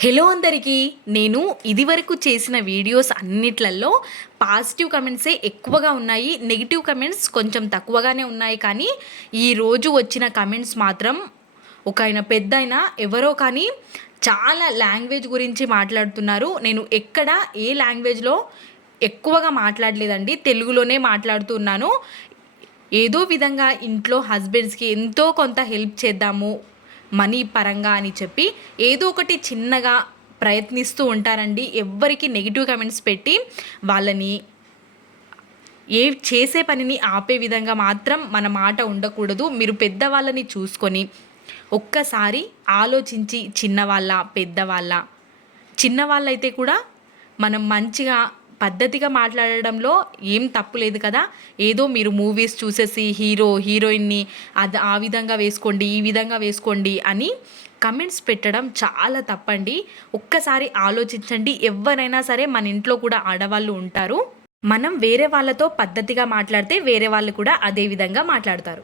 Hello అందరికీ. నేను ఇదివరకు చేసిన వీడియోస్ అన్నిట్లల్లో పాజిటివ్ కమెంట్సే ఎక్కువగా ఉన్నాయి. నెగిటివ్ కమెంట్స్ కొంచెం తక్కువగానే ఉన్నాయి. కానీ ఈరోజు వచ్చిన కమెంట్స్ మాత్రం ఒకాయన పెద్దాయన ఎవరో కానీ చాలా లాంగ్వేజ్ గురించి మాట్లాడుతున్నారు. నేను ఎక్కడ ఏ లాంగ్వేజ్‌లో ఎక్కువగా మాట్లాడలేదండి. తెలుగులోనే మాట్లాడుతున్నాను. ఏదో విధంగా ఇంట్లో హస్బెండ్స్‌కి ఎంతో కొంత హెల్ప్ చేద్దాము మనీ పరంగా అని చెప్పి ఏదో ఒకటి చిన్నగా ప్రయత్నిస్తూ ఉంటారండి. ఎవ్వరికి నెగిటివ్ కమెంట్స్ పెట్టి వాళ్ళని చేసే పనిని ఆపే విధంగా మాత్రం మన మాట ఉండకూడదు. మీరు పెద్దవాళ్ళని చూసుకొని ఒక్కసారి ఆలోచించి చిన్నవాళ్ళ, పెద్దవాళ్ళ, చిన్నవాళ్ళైతే కూడా మనం మంచిగా పద్ధతిగా మాట్లాడడంలో ఏం తప్పు లేదు కదా. ఏదో మీరు మూవీస్ చూసేసి హీరోయిన్ని ఆ విధంగా వేసుకోండి, ఈ విధంగా వేసుకోండి అని కమెంట్స్ పెట్టడం చాలా తప్పండి. ఒక్కసారి ఆలోచించండి. ఎవ్వరైనా సరే మన ఇంట్లో కూడా ఆడవాళ్ళు ఉంటారు. మనం వేరే వాళ్ళతో పద్ధతిగా మాట్లాడితే వేరే వాళ్ళు కూడా అదే విధంగా మాట్లాడతారు.